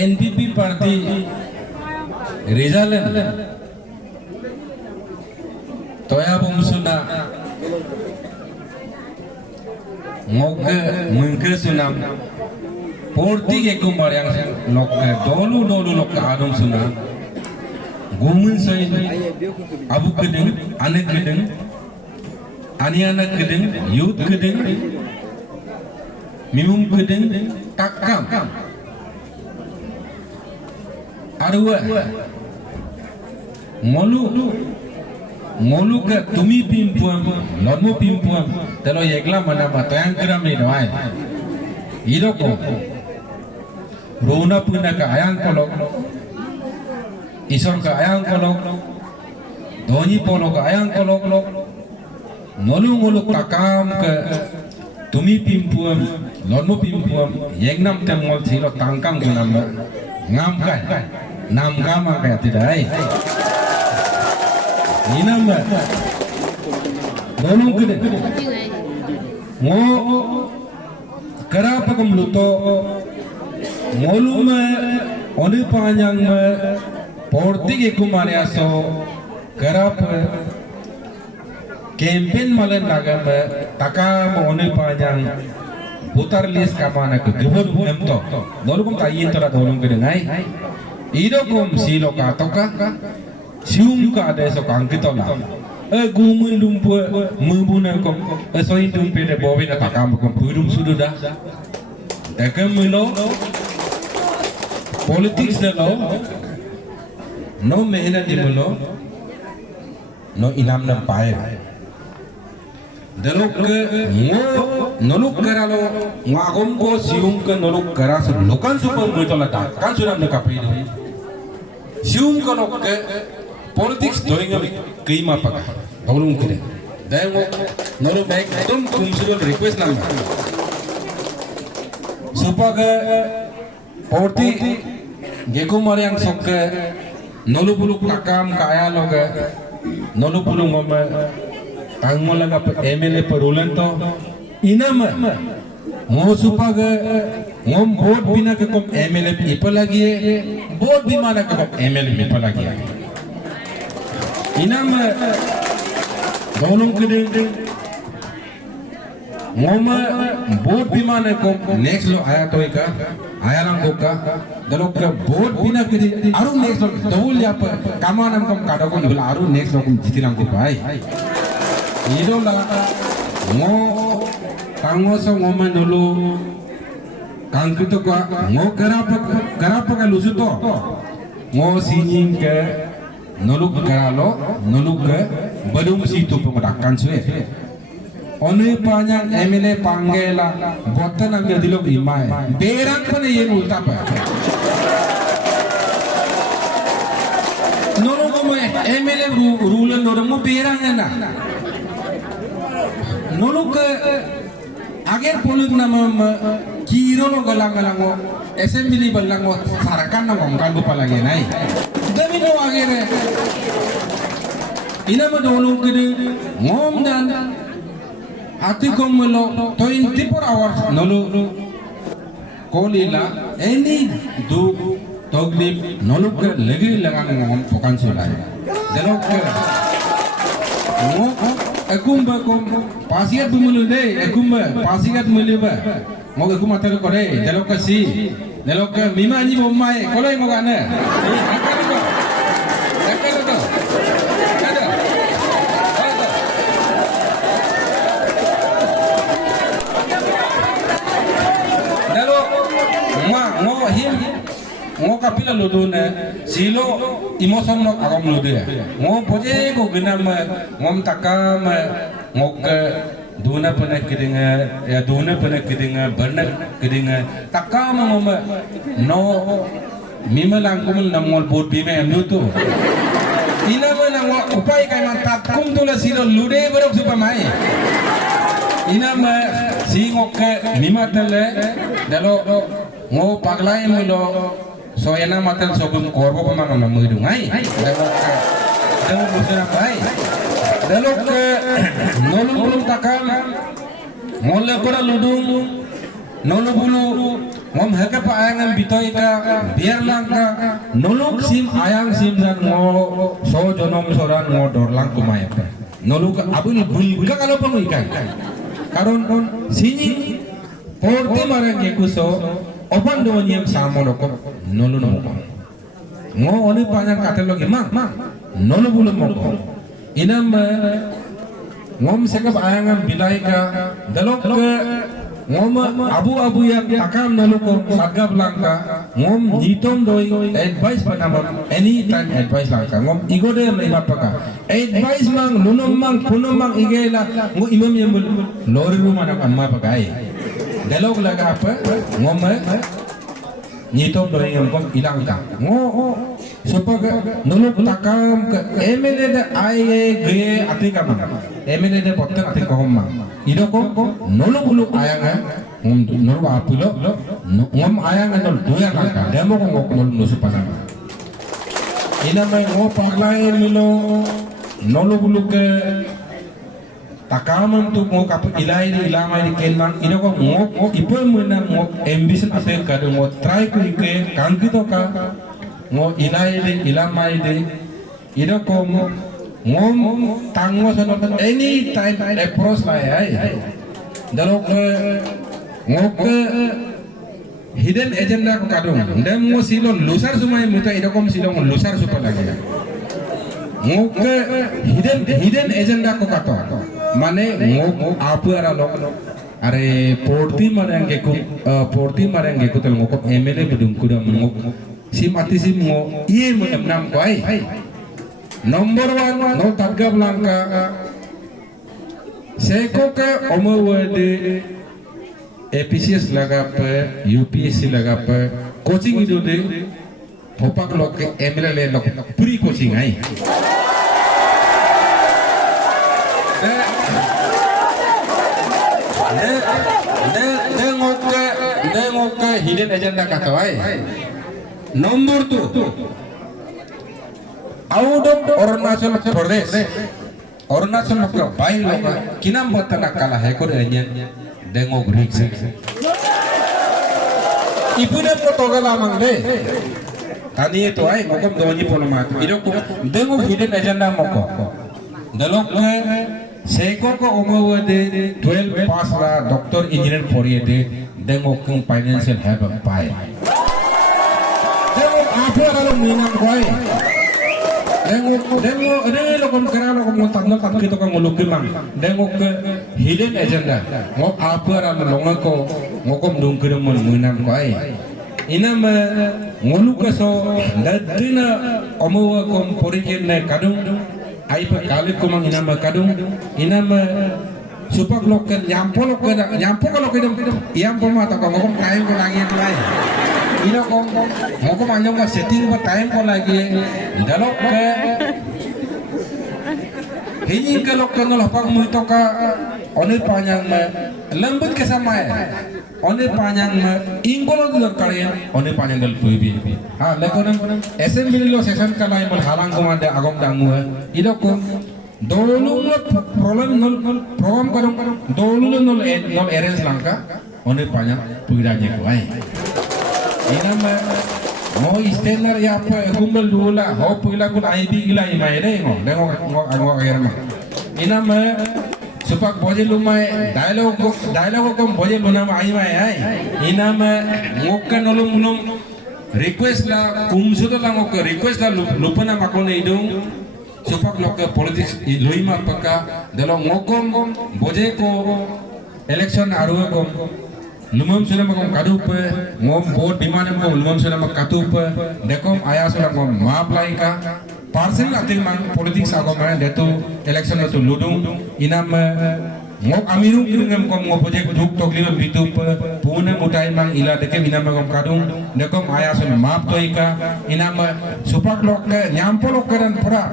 NPP party result toya bungsuna ngoke mungke sunam porti ke kumar yang lok dolu lok adum suna gumun sai abu kedeng anak kedeng anak kedeng youth kedeng mimum kedeng takam arwa molu ke tumi pimpuam normo pimpuam telo yegla mana matayang kram ni doai iroko rona puna ka ayang kolok isor ka ayang kolok doni polo ka ayang kolok molu takam ke tumi pimpuam normo pimpuam yegnam temol thilo tangkang gunam ngam kai nam gama kai tidai inam ba dolong kede ngo kerapakam luto ngolu me oni panjang me porti ke kumaria so kerap campaign malen nagam takam oni panjang putar list kamana ke dibur nemto dolong tayin tora dolong kede ngai idokom silo ka toka sium ka ada so kangkito la gumun lumpu mubuna kom soin dumpe de bobina takam kom purum sududa takam no politics de lo no mehnat dimulo no inam na pae dalok noluk karalo ngagom ko sium ka noluk karas lokan super mutola ta kan suram na kapido sium ka nok politics doing a kima paka dolung kide demo nolo baik tum kumsul request number supaga porti geko mariang sokke nolo buluk takam kaya loga nolo bulung ngoma tangmola ka MLA perulan to inama ngo supaga ngom vote bina ka kom MLA ipalagi vote bimana ka kom MLA ipalagi inam dolong kede ngoma boat bimane ko next lo aya toy ka aya lang ko ka dalok ka boat bina kede aru next lo dawul ya kamanam kam kada ko yula aru next lo kum jitilang ko bai ido lalaka ngo tango so ngoma dulu kangkito ko ngo karapa ka lusuto ngo singing ke noluk keralo noluk ke badung situ pemadakan suwe one panjang MLA panggela botan ang dilog imay berang pa na yen ulta pa noluk mo MLA rulan noluk mo berang na noluk ke agar poluk nama kiro lo galang assembly balang sarakan na ngongkan lupa lagi nai demi mo agere ina mo dolong kede ngom dan ati kom lo 24 hours nolo kolila any du toglip nolo ke lagi lagang ngom pokan sulai delok ke ngom akum ba kom pasiat bumulu de akum pasiat muliba mo akum atal ko de delok ke si delok ke mima ni bomai kolai mo gane ngo kapila lodone silo emotion nok agam lode ngo boje ko ginam ngom takam ngok duna pena kidinga ya duna pena kidinga barna kidinga takam ngom no mimalang kumul namol bot bime amnu to ina mana ngo upai kai man takum tula silo lude barok supamai ina ma si ngok nimatale dalo ngo paglai mulo soyana matal sobum korbo pamang na mudung ai dalok busana bai dalok nolu takam molle para ludung nolu bulu ngom haka pa ayang bitoy ka biar lang ka nolok sim ayang sim dan ngo so jonom soran ngo dor lang kumaya pa nolok abul bulga kalau pang ikan karon sini porti marang ke kuso opan do nyem samo doko nolu no ngo oni panjang katalog imang nolu bulum moko inam ngom sekap ayang bilai ka dalok ke ngom abu yang takam nolu ko sagab langka ngom nitom doi advice panamam anytime advice langka ngom igode melibat paka advice mang lunom mang punom mang igela ngo imam yembul lori rumah nak amma pakai dalok laga apa ngom nitom doi ngom ilangka ngo supaya nolu takam ke emele de aye ge atika mang emele de botten atika homma ido ko nolu bulu ayang nolu apulo ngom ayang nol doya langka demo ko ngok nol nusu panama ina mai ngo parlay nilo nolu bulu ke takam tu ngo kap ilai di ilamai di kenman ido ko ngok ipo mena ngok ambition ate ka ngo try ko ke kankito ka ngo ilai di ilamai di ido ko ngom tango sono any time approach lai ai dalok ngok hidden agenda ko kadung ndem ngo silon lusar sumai muta ido kom silon lusar super lagi ngok hidden agenda ko kato mane ngok apu ara lok are porti marang ge ko tel ngok MLA bedung kuda ngok sim ati sim ngo iye mo nam ko ai Nomor 1 no tagab langka seko ke omawade APCS lagap UPSC lagap coaching itu de hopak lok MLA lok free coaching ai ngok ke hidden agenda katawai nomor 2 out of Arunachal Pradesh Arunachal ka bail loka kinam botana kala hekor enyen dengo grik se ipune potogala mangde tani itu ai mokom doni ponama iroko dengo hidden agenda moko dalok seko ko omawade 12 pass la doctor engineer poriete dengo kung financial have a pai dengo apo alo minam koi dengo ade lokom kerana lokom tanggal tak kita kan ngulukin mang dengo ke hidden agenda ngok apa ran longa ko ngokom dungkir mon munam ko ai inam nguluk so dadina omawa kom poriken ne kadung ai pa kalit ko mang inam kadung inam supak loken nyampo loken yampo mata ko ngokom time ko lagi lai ino ko ngoko manjong ka setting ba time ko lagi dalok ke hini ke lok no lapang mu to ka one panjang ma lembut ke sama one panjang ma ingolo dulur kare one panjang dal tuibi ha lekonan assembly lo session ka lai mal halang ko mande agom dangu ino ko dolung problem nol program karung dolung nol arrange langka one panjang tuiranya ko ai inam mo istenar ya apa kumbal dula ho pula kun IB gila imai deh ngo airma inam supak boje lumai dialog kom boje lunam imai ai inam ngokan olum request la kumsudo la ngok request la lupana makone idung supak lok politics loima paka dalo ngokom boje ko election aru ko lumam sudah makom kadup ngom board dimana ngom lumam sudah mak kadup dekom ayah sudah ngom maaf lai ka parcel ating mang politics agom mana detu election itu ludung inam ngok amiru kirim kom ngom project duk toglim bitup puna mutai mang ila dekem inam makom kadung dekom ayah sudah maaf toi ka inam supak lok nyampo lok keran pura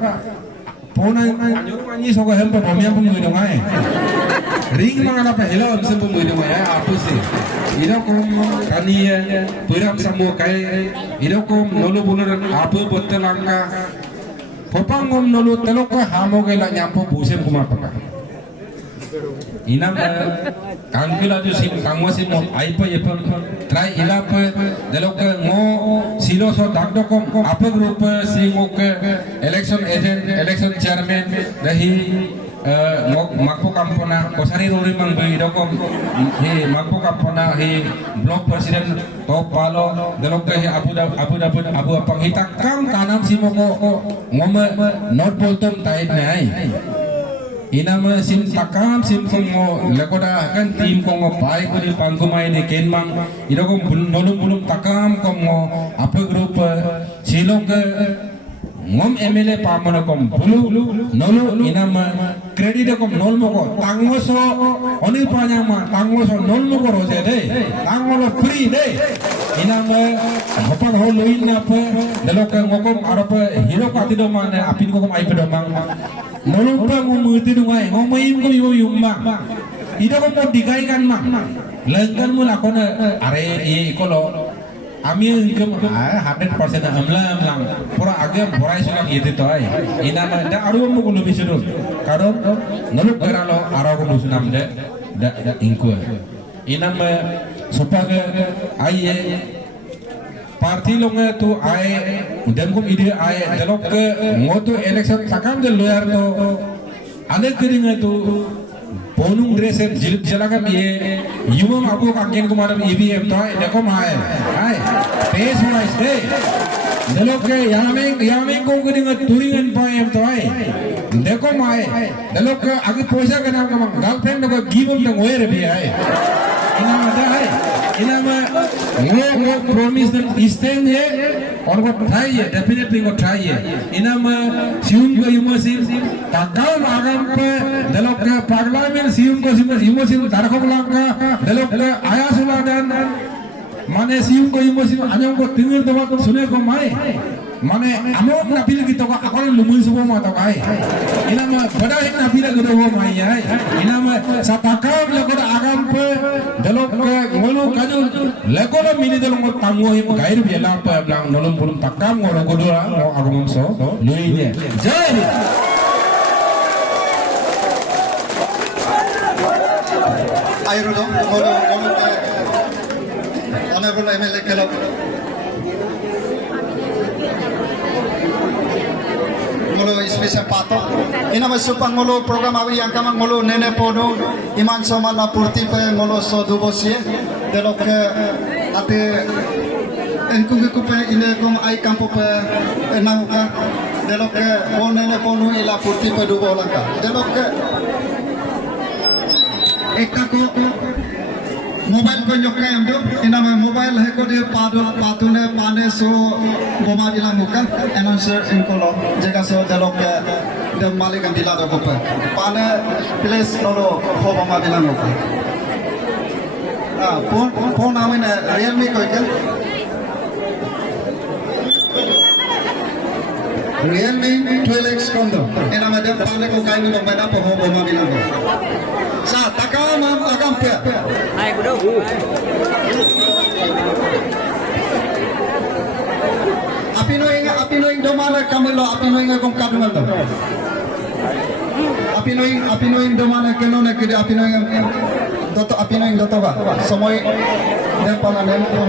puna anyi soga hempa pamiam pemudung ay ring mga apa hello sa pemudung ay apa sih ino kom kaniya puram samo kay ino kom nolo bulan apa botte langka popangom nolo telok ka hamo kay la nyampo busem kumapaka inam Kangkila tu sim kangwa sim aipa yepon try ilap delok ngo silo so dakdokom apa group si ngok election agent election chairman dahi ngok makpo kampona kosari rori mang bagi dokom he makpo kampona he block president top palo delok he abu apang hitak kam kanam si moko ngome not boltom tait nai inama sim takam sim kongo lekoda kan tim kongo pai kuri pangkumai ni kenmang idoko bulum takam kongo apa group silok ngom MLA pamana kom bulu nolu inama credit kom nol moko tangoso oni panyama tangoso nol moko roje de tangolo free de inama hopan holoin apa delok ngokom arapa hilo katido mana apin kokom ai pedomang nolompa ngumuti dungai ngomaim ko yumma ida ko mo digai kan ma lengkan mo lakona are e kolo আমি income 100% আমলাম পুরা আগে ভরাই সলা ইতে তো I ইনা দা আরো মো কোন বিসিরো কারণ নলুক করালো আরো কোন সুনাম দে দা ইনকো ইনা মে সুপাগে আইয়ে पार्थी लोग तो आए उधम को इधर आए जलोग के मोतो इलेक्शन सकाम दे लोयर तो अनेक करेंगे तो पोनुंग ड्रेस जिलिप जलाकर ये युवम आपको कांकेन को मारम EVM तो है देखो माए पेश होना इससे जलोग के यामें को करेंगे टूरिंगन पाए तो है देखो माए जलोग के आगे पैसा का नाम का गर्लफ्रेंड को गिवन तो होए रे भी है इनाम ada है इनाम वो promise dan stand है और वो try है definitely वो try है इनाम सिउन को युमोसिम takam agam पे दलोक के parliament सिउन को युमोसिम दारखों लांका दलोक के आयासुला dan माने सिउन को युमोसिम अन्यों को tinggal तो बात सुने को माए माने अमोक नापिल की तो का अकॉर्डिंग लुमुन सुबह माता का है इनाम बड़ा एक नापिल का तो वो माई है इनाम sapakam lekoda agam pe delok ngolu kaju lekoda mini delok tango him gair biela pe blang nolom bulum takam ngoro kodora ngo agam so lui ne jai ayro do ngolu honorable MLA kelok ngolo special pato ina masupang ngolo program abi yang kamang ngolo nene pono iman sama la purti pe ngolo so dubosie delok ate enku ku pe ine kom ai kampo pe nauka delok o nene pono ila purti pe dubo langka delok ekta ko mobile को जोके हम दो इना में mobile है को दे पादु ने पाने सो बोमा दिला मुका अनाउंसर इनको लो जगह सो देलो के दे मालिक हम दिला दो को पाने प्लेस लो हो बोमा दिला मुका फोन आवे ने Realme को के Realme 12X कोंदो इना में दे पाने को काई में ना हो बोमा दिला को sa takam agam pe ai gudo apino ing domana kamelo apino ing kom kadungan do apino ing domana kenone kede apino ing doto ba somoy de pananen ko